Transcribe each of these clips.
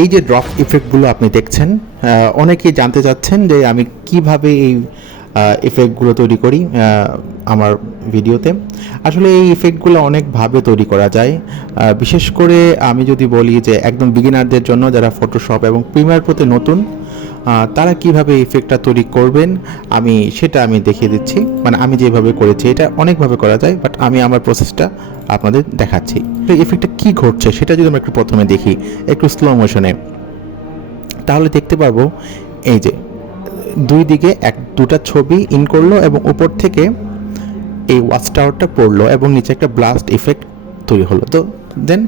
এই যে ড্রপ ইফেক্টগুলো আপনি দেখছেন, অনেকেই জানতে চাচ্ছেন যে আমি কিভাবে এই ইফেক্টগুলো তৈরি করি আমার ভিডিওতে। আসলে এই ইফেক্টগুলো অনেকভাবে তৈরি করা যায়। বিশেষ করে আমি যদি বলি যে একদম বিগিনারদের জন্য, যারা ফটোশপ এবং প্রিমিয়ার প্রতি নতুন, তারা কিভাবে ইফেক্টটা তৈরি করবেন সেটা আমি দেখিয়ে দিচ্ছি। মানে আমি যেভাবে করেছি, এটা অনেকভাবে করা যায়, বাট আমি আমার প্রসেসটা আপনাদের দেখাচ্ছি। তো ইফেক্টটা কী ঘটছে সেটা যদি আমরা একটু প্রথমে দেখি একটু স্লো মোশনে, তাহলে দেখতে পারবো এই যে দুই দিকে দুটা ছবি ইন করলো এবং উপর থেকে এই ওয়াচ টাওয়ারটা পড়লো এবং নিচে একটা ব্লাস্ট ইফেক্ট তৈরি হলো। তো দেন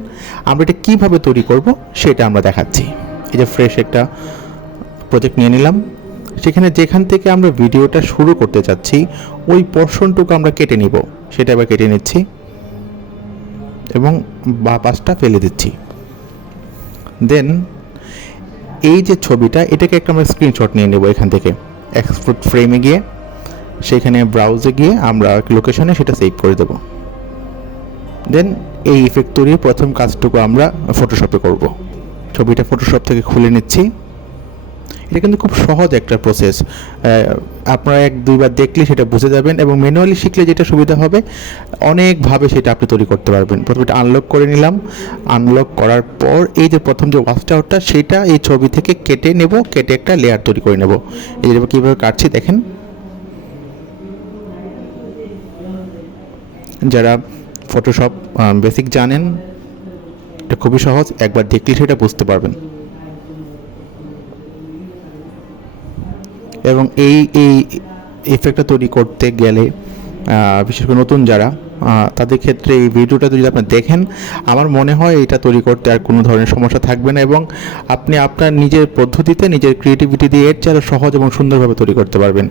আমরা এটা কীভাবে তৈরি করব সেটা আমরা দেখাচ্ছি। এই যে ফ্রেশ একটা প্রজেক্ট নিয়ে নিলাম, সেখানে যেখান থেকে আমরা ভিডিওটা শুরু করতে চাচ্ছি ওই পোর্শনটুকু আমরা কেটে নিব, সেটা আবার কেটে নিচ্ছি এবং বা পাশটা ফেলে দিচ্ছি। দেন এই যে ছবিটা, এটাকে একটা আমরা স্ক্রিনশট নিয়ে নেব এখান থেকে। এক্সপোর্ট ফ্রেমে গিয়ে সেখানে ব্রাউজে গিয়ে আমরা লোকেশনে সেটা সেভ করে দেব। দেন এই ইফেক্ট তৈরির প্রথম কাজটুকু আমরা ফটোশপে করব। ছবিটা ফটোশপ থেকে খুলে নিচ্ছি। এটা কিন্তু খুব সহজ একটা প্রসেস, আপনারা এক দুইবার দেখলে সেটা বুঝে যাবেন এবং ম্যানুয়ালি শিখলে যেটা সুবিধা হবে, অনেকভাবে সেটা আপনি তৈরি করতে পারবেন। প্রথমে এটা আনলক করে নিলাম। আনলক করার পর এই যে প্রথম যে ওয়াচ টাওয়ারটা, সেটা এই ছবি থেকে কেটে নেব, কেটে একটা লেয়ার তৈরি করে নেব। এই যে কীভাবে কাটছি দেখেন। যারা ফটোশপ বেসিক জানেন, এটা খুবই সহজ, একবার দেখলে সেটা বুঝতে পারবেন। এবং এই এফেক্টটা তৈরি করতে গেলে বিশেষ করে নতুন যারা, তাদের ক্ষেত্রে এই ভিডিওটা যদি আপনি দেখেন, আমার মনে হয় এটা তৈরি করতে আর কোনো ধরনের সমস্যা থাকবে না এবং আপনি আপনার নিজের পদ্ধতিতে, নিজের ক্রিয়েটিভিটি দিয়ে এর চেয়ে সহজ এবং সুন্দরভাবে তৈরি করতে পারবেন।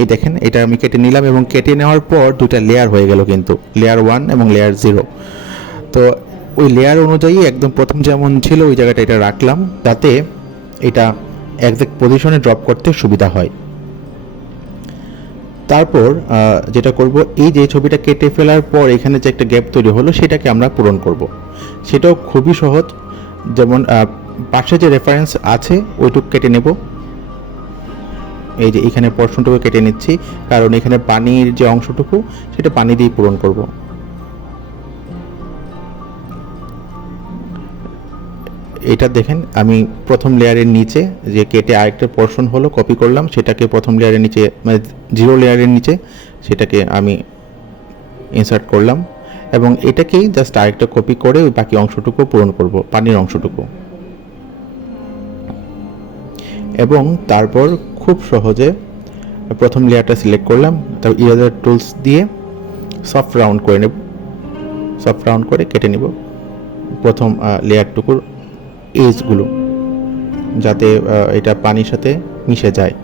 এই দেখেন, এটা আমি কেটে নিলাম এবং কেটে নেওয়ার পর দুটা লেয়ার হয়ে গেল, কিন্তু লেয়ার 1 এবং লেয়ার 0। তো ওই লেয়ার অনুযায়ী একদম প্রথম যেমন ছিল ওই জায়গাটা এটা রাখলাম, যাতে এটা এক্সাক্ট পজিশনে ড্রপ করতে সুবিধা হয়। তারপর যেটা করব, এই যে ছবিটা কেটে ফেলার পর এখানে যে একটা গ্যাপ তৈরি হলো, সেটাকে আমরা পূরণ করব। সেটাও খুবই সহজ। যেমন পাশে যে রেফারেন্স আছে ওইটুকু কেটে নেব। এই যে এখানে পোর্শনটুকু কেটে নিচ্ছি, কারণ এখানে পানির যে অংশটুকু সেটা পানি দিয়ে পূরণ করব। এটা দেখেন, আমি প্রথম লেয়ারের নিচে যে কেটে আরেকটা পোর্শন হলো কপি করলাম, সেটাকে প্রথম লেয়ারের নিচে, মানে 0 লেয়ারের নিচে সেটাকে আমি ইনসার্ট করলাম এবং এটাকেই জাস্ট আরেকটা কপি করে ওই বাকি অংশটুকু পূরণ করব, পানির অংশটুকু। এবং তারপর খুব সহজে প্রথম লেয়ারটা সিলেক্ট করলাম, তারপর ইরেজার টুলস দিয়ে সফট রাউন্ড করে নেব, সফট রাউন্ড করে কেটে নেব প্রথম লেয়ারটুকুর এজগুলো, যাতে এটা পানির সাথে মিশে যায়।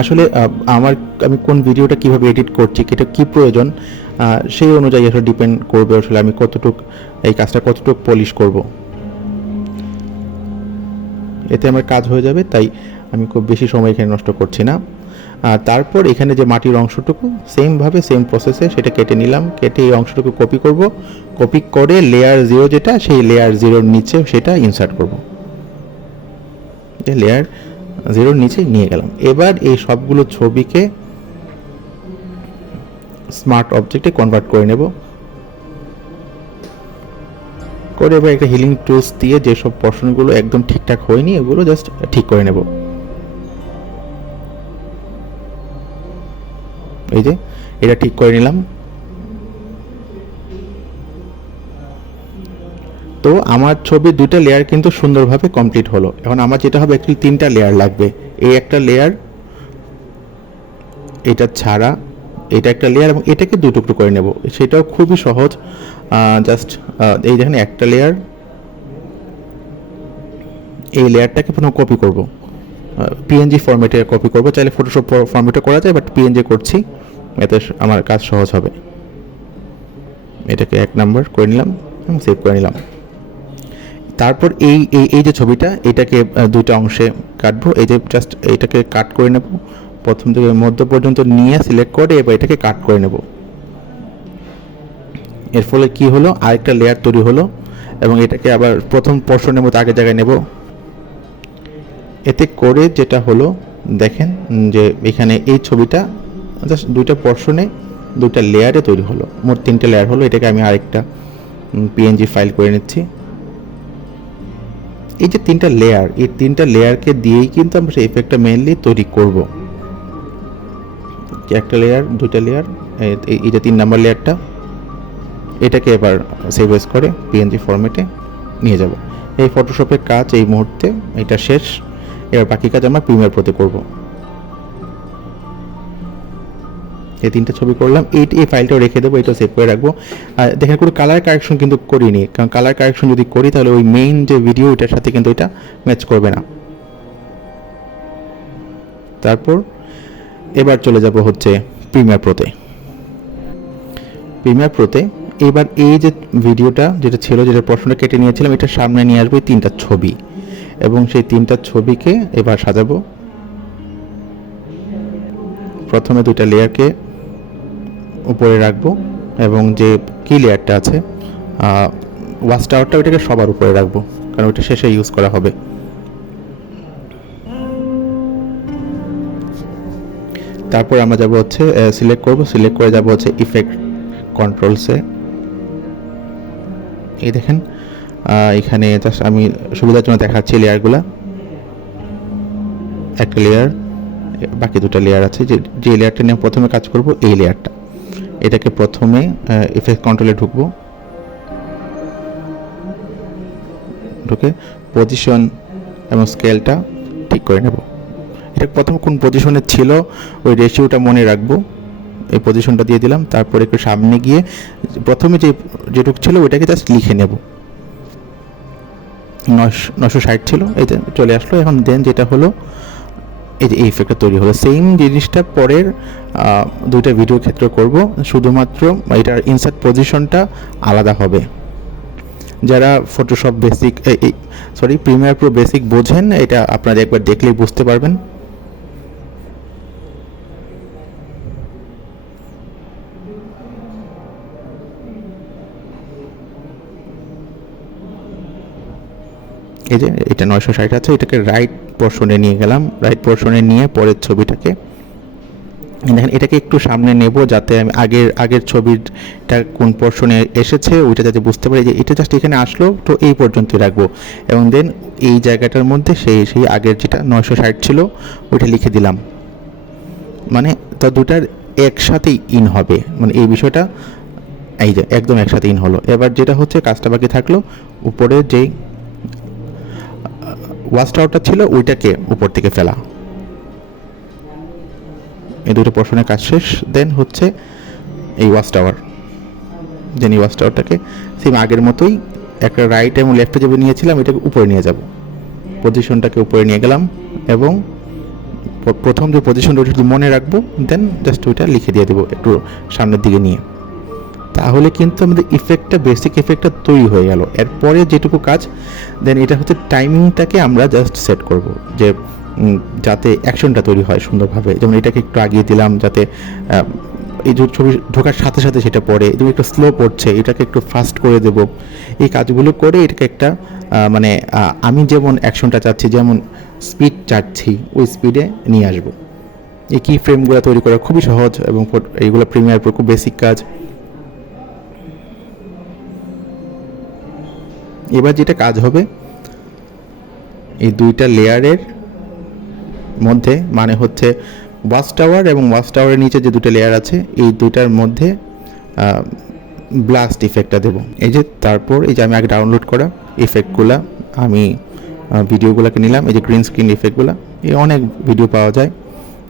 আসলে আমি কোন ভিডিওটা কিভাবে এডিট করছি, এটা কি প্রয়োজন, সেই অনুযায়ী আসলে ডিপেন্ড করবে আসলে আমি এই কাজটা কতটুক পলিশ করব। এতে আমার কাজ হয়ে যাবে, তাই আমি খুব বেশি সময় এখানে নষ্ট করছি না। তারপর এখানে যে মাটির অংশটুকু সেমভাবে সেম প্রসেসে সেটা কেটে নিলাম, কেটে এই অংশটুকু কপি করব, কপি করে লেয়ার 0 যেটা, সেই লেয়ার 0-র নিচে সেটা ইনসার্ট করব। লেয়ার 0-র নিচে নিয়ে গেলাম। এবার এই সবগুলো ছবিকে স্মার্ট অবজেক্টে কনভার্ট করে নেব, করে এবার একটা হিলিং টুলস দিয়ে যেসব পোর্শনগুলো একদম ঠিকঠাক হয়নি এগুলো জাস্ট ঠিক করে নেব। এই যে এটা ঠিক করে নিলাম। তো আমার ছবির দুইটা লেয়ার কিন্তু সুন্দরভাবে কমপ্লিট হলো। এখন আমার যেটা হবে, অ্যাকচুয়ালি 3টা লেয়ার লাগবে। এই একটা লেয়ার, এটা ছাড়া এটা একটা লেয়ার এবং এটাকে 2 টুকরো করে নেব। সেটাও খুবই সহজ। জাস্ট এই দেখেন একটা লেয়ার, এই লেয়ারটাকে প্রথমে কপি করব, পিএনজি ফরম্যাটে কপি করব। চাইলে ফটোশপ ফরম্যাটে করা যায়, বাট পিএনজি করছি, এতে আমার কাজ সহজ হবে। এটাকে 1 নাম্বার করে নিলাম এবং সেভ করে নিলাম। তারপর এই যে ছবিটা, এটাকে 2টা অংশে কাটবো। এই যে জাস্ট এটাকে কাট করে নেব, প্রথম থেকে মধ্য পর্যন্ত নিয়ে সিলেক্ট করে এবার এটাকে কাট করে নেব। এর ফলে কি হলো, আরেকটা লেয়ার তৈরি হলো এবং এটাকে আবার প্রথম পোর্শনের মতো আগের জায়গায় নেব। এতে করে যেটা হলো দেখেন যে এখানে এই ছবিটা জাস্ট দুইটা পোর্শনে দুইটা লেয়ারে তৈরি হলো, মোট 3টে লেয়ার হলো। এটাকে আমি আরেকটা পিএনজি ফাইল করে নিচ্ছি। এই যে 3টা লেয়ার, এই 3টা লেয়ারকে দিয়েই কিন্তু আমরা সেই ইফেক্টটা মেইনলি তৈরি করব। একটা লেয়ার, দুইটা লেয়ার, এই যে 3 নাম্বার লেয়ারটা, এটাকে এবার সেভ এস করে পিএনজি ফরম্যাটে নিয়ে যাব। এই ফটোশপের কাজ এই মুহূর্তে এটা শেষ। এবার বাকি কাজ আমরা প্রিমিয়ার প্রোতে করব। এই 3টা ছবি করলাম, এই ফাইলটাও রেখে দেবো, এটা সেভ করে রাখবো। আর দেখেন কোনো কালার কারেকশন কিন্তু করিনি, কারণ কালার কারেকশন যদি করি তাহলে ওই মেইন যে ভিডিও ওইটার সাথে কিন্তু এটা ম্যাচ করবে না। তারপর এবার চলে যাব হচ্ছে প্রিমিয়ার প্রোতে। প্রিমিয়ার প্রোতে এবার এই যে ভিডিওটা যেটা ছিল, যেটা প্রশ্নটা কেটে নিয়েছিলাম, এটার সামনে নিয়ে আসবো 3টা ছবি, এবং সেই 3টা ছবিকে এবার সাজাবো। প্রথমে 2টা লেয়ারকে উপরে রাখবো, এবং যে কি লেয়ারটা আছে ওয়াচ টাওয়ারটা, ওইটাকে সবার উপরে রাখবো, কারণ ওইটা শেষে ইউজ করা হবে। তারপর আমরা যাব হচ্ছে সিলেক্ট করব, সিলেক্ট করে যাব হচ্ছে ইফেক্ট কন্ট্রোলসে। এই দেখেন এখানে জাস্ট আমি সুবিধার জন্য দেখাচ্ছি লেয়ারগুলা। একটা লেয়ার, বাকি 2টা লেয়ার আছে। যে লেয়ারটা নিয়ে প্রথমে কাজ করব এই লেয়ারটা, এটাকে প্রথমে ইফেক্ট কন্ট্রোলে ঢুকবো, ঢুকে পজিশন এবং স্কেলটা ঠিক করে নেব। এটা প্রথম কোন পজিশনে ছিল ওই রেশিওটা মনে রাখবো, এই পজিশনটা দিয়ে দিলাম। তারপরে একটু সামনে গিয়ে প্রথমে যেটুক ছিল ওইটাকে জাস্ট লিখে নেব। 960 ছিল, এই যে চলে আসলো। এখন দেন যেটা হলো এই যে এই ইফেক্টটা তৈরি হলো। সেম জিনিসটা পরের 2টা ভিডিওর ক্ষেত্রে করব, শুধুমাত্র এটার ইনসার্ট পজিশনটা আলাদা হবে। যারা Photoshop basic Premiere Pro basic বোঝেন, এটা আপনারা একবার দেখলেই বুঝতে পারবেন। এই যে এটা 960 আছে, এটাকে রাইট পোর্শনে নিয়ে গেলাম। রাইট পোর্শনে নিয়ে পরের ছবিটাকে দেখেন, এটাকে একটু সামনে নেব যাতে আমি আগের ছবিটা কোন পোর্শনে এসেছে ওইটা যাতে বুঝতে পারি। যে এটা জাস্ট এখানে আসলো, তো এই পর্যন্তই রাখবো, এবং দেন এই জায়গাটার মধ্যে সেই আগের যেটা 960 ছিল ওইটা লিখে দিলাম। মানে তা দুটার একসাথেই ইন হবে, মানে এই বিষয়টা এই যে একদম একসাথে ইন হলো। এবার যেটা হচ্ছে কাজটা বাকি থাকলো, উপরে যেই ওয়াচ টাওয়ারটা ছিল ওইটাকে উপর থেকে ফেলা। এই 2টো পোর্শনের কাজ শেষ। দেন হচ্ছে এই ওয়াচ টাওয়ার, দেন এই ওয়াচ টাওয়ারটাকে সেম আগের মতোই একটা রাইট এবং লেফটে যেভাবে নিয়েছিলাম এটাকে উপরে নিয়ে যাব। পজিশনটাকে উপরে নিয়ে গেলাম, এবং প্রথম যে পজিশনটা ওইটা শুধু মনে রাখবো, দেন জাস্ট ওইটা লিখে দিয়ে দেবো একটু সামনের দিকে নিয়ে। তাহলে কিন্তু আমাদের ইফেক্টটা, বেসিক ইফেক্টটা তৈরি হয়ে গেল। এরপরে যেটুকু কাজ, দেন এটা হচ্ছে টাইমিংটাকে আমরা জাস্ট সেট করব, যে যাতে অ্যাকশনটা তৈরি হয় সুন্দরভাবে। যেমন এটাকে একটু আগিয়ে দিলাম যাতে এই যে ছবি ঢোকার সাথে সাথে সেটা পড়ে, যেমন একটু স্লো পড়ছে এটাকে একটু ফাস্ট করে দেব। এই কাজগুলো করে এটাকে একটা মানে আমি যেমন অ্যাকশনটা চাচ্ছি, যেমন স্পিড চাচ্ছি, ওই স্পিডে নিয়ে আসবো। এই কি ফ্রেমগুলো তৈরি করা খুবই সহজ, এবং এইগুলো প্রিমিয়ার প্রো খুব বেসিক কাজ। এবার যেটা কাজ হবে, এই 2টা লেয়ারের মধ্যে, মানে হচ্ছে ওয়াচ টাওয়ার এবং ওয়াচ টাওয়ারের নিচে যে 2টা লেয়ার আছে, এই 2টার মধ্যে ব্লাস্ট ইফেক্টটা দেব। এই যে তারপর এই যে আমি আগে ডাউনলোড করা ইফেক্টগুলো, আমি ভিডিওগুলোকে নিলাম। এই যে গ্রিন স্ক্রিন ইফেক্টগুলো, এই অনেক ভিডিও পাওয়া যায়।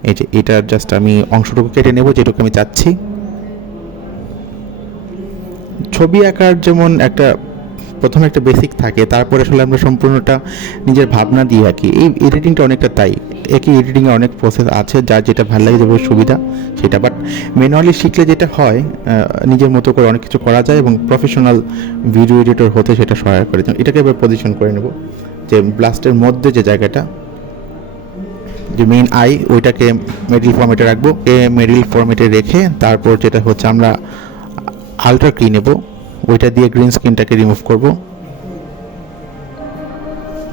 এই যে এটার জাস্ট আমি অংশটুকু কেটে নেব যেটুকু আমি চাচ্ছি। ছবি আঁকার যেমন প্রথমে একটা বেসিক থাকে, তারপরে আসলে আমরা সম্পূর্ণটা নিজের ভাবনা দিয়ে আঁকি। এই এডিটিংটা অনেকটা তাই, একই এডিটিংয়ে অনেক প্রসেস আছে, যার যেটা ভালো লাগে, যেভাবে সুবিধা সেটা। বাট ম্যানুয়ালি শিখলে যেটা হয়, নিজের মতো করে অনেক কিছু করা যায়, এবং প্রফেশনাল ভিডিও এডিটর হতে সেটা সহায়ক করে। এটাকে এবার পজিশন করে নেব, যে ব্লাস্টের মধ্যে যে জায়গাটা, যে মেইন আই, ওইটাকে মিডল ফরম্যাটে রাখবো। মিডল ফরম্যাটে রেখে তারপর যেটা হচ্ছে আমরা আলট্রা কি নেব, ওইটা দিয়ে গ্রিন স্ক্রিনটাকে রিমুভ করব।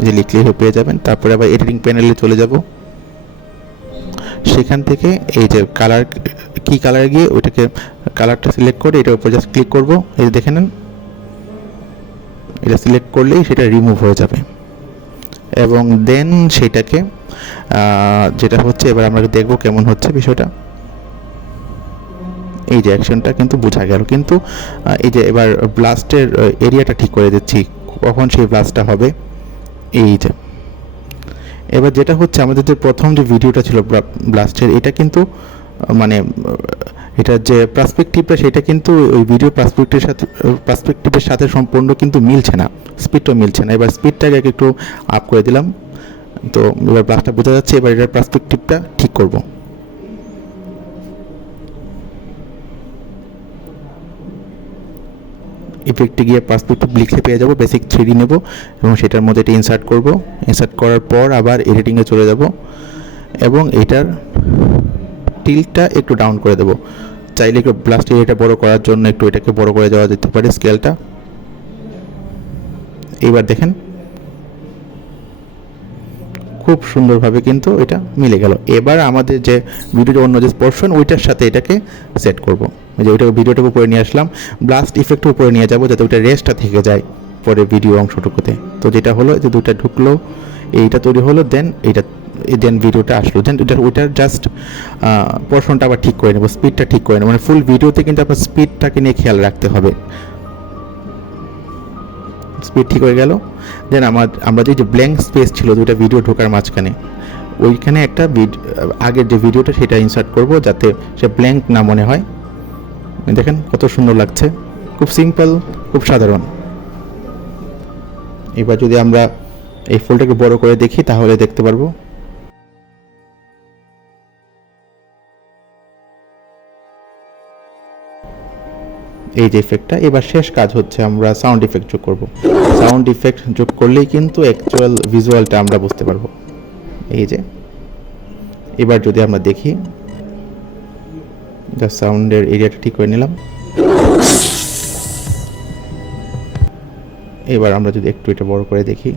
যে লিখলেই পেয়ে যাবেন। তারপরে আবার এডিটিং প্যানেলে চলে যাব, সেখান থেকে এই যে কালার, কি কালার গিয়ে ওইটাকে কালারটা সিলেক্ট করে এটার উপর জাস্ট ক্লিক করব। এই যে দেখে নেন, এটা সিলেক্ট করলেই সেটা রিমুভ হয়ে যাবে। এবং দেন সেটাকে যেটা হচ্ছে, এবার আমরা দেখব কেমন হচ্ছে বিষয়টা। এই যে অ্যাকশনটা কিন্তু বোঝা গেল, কিন্তু এই যে এবার ব্লাস্টের এরিয়াটা ঠিক করে দিচ্ছি, কখন সেই ব্লাস্টটা হবে। এই যে এবার যেটা হচ্ছে, আমাদের যে প্রথম যে ভিডিওটা ছিল ব্লাস্টের, এটা কিন্তু মানে এটার যে পার্সপেক্টিভটা সেটা কিন্তু ওই ভিডিও পার্সপেক্টিভের সাথে সম্পূর্ণ কিন্তু মিলছে না, স্পিডটাও মিলছে না। এবার স্পিডটাকে একটু আপ করে দিলাম, তো এবার ব্লাস্টটা বোঝা যাচ্ছে। এবার এটার পার্সপেক্টিভটা ঠিক করব। ইফেক্টে গিয়ে পার্সপেক্টিভ লিখে পেয়ে যাব, বেসিক 3D নেব এবং সেটার মধ্যে এটা ইনসার্ট করব। ইনসার্ট করার পর আবার এডিটিংয়ে চলে যাব এবং এটার টিলটা একটু ডাউন করে দেব। চাইলে একটু ব্লাস্ট এরিয়াটা বড় করার জন্য একটু এটাকে বড় করে দেওয়া যেতে পারে স্কেলটা। এবার দেখেন খুব সুন্দরভাবে কিন্তু এটা মিলে গেল। এবার আমাদের যে ভিডিওর অন্য যে পোর্শন, ওইটার সাথে এটাকে সেট করব। যে ওইটা ভিডিওটাকে উপরে নিয়ে আসলাম, ব্লাস্ট ইফেক্টও উপরে নিয়ে যাব যাতে ওইটা রেস্টটা থেকে যায় পরে ভিডিও অংশটুকুতে। তো যেটা হলো যে দুইটা ঢুকলো, এইটা তৈরি হলো, দেন ভিডিওটা আসলো, দেন ওইটার জাস্ট পোর্শনটা আবার ঠিক করে নেব, স্পিডটা ঠিক করে নেব। মানে ফুল ভিডিওতে কিন্তু আপনার স্পিডটাকে নিয়ে খেয়াল রাখতে হবে। স্পিড ঠিক হয়ে গেল। দেন আমরা যে ব্ল্যাঙ্ক স্পেস ছিল দুইটা ভিডিও ঢোকার মাঝখানে, ওইখানে একটা আগের যে ভিডিওটা সেটা ইনসার্ট করব যাতে সে ব্ল্যাঙ্ক না মনে হয়। দেখেন কত সুন্দর লাগছে, খুব সিম্পল, খুব সাধারণ। এবার যদি আমরা এই ফুলটাকে বড় করে দেখি তাহলে দেখতে পারবো। এই যে ইফেক্টটা, এবার শেষ কাজ হচ্ছে আমরা সাউন্ড ইফেক্ট যোগ করব। সাউন্ড ইফেক্ট যোগ করলেই কিন্তু অ্যাকচুয়াল ভিজুয়ালটা আমরা বুঝতে পারবো। এই যে এবার যদি আমরা দেখি, জাস্ট সাউন্ডের এরিয়াটা ঠিক করে নিলাম। এবার আমরা যদি একটু এটা বড় করে দেখি,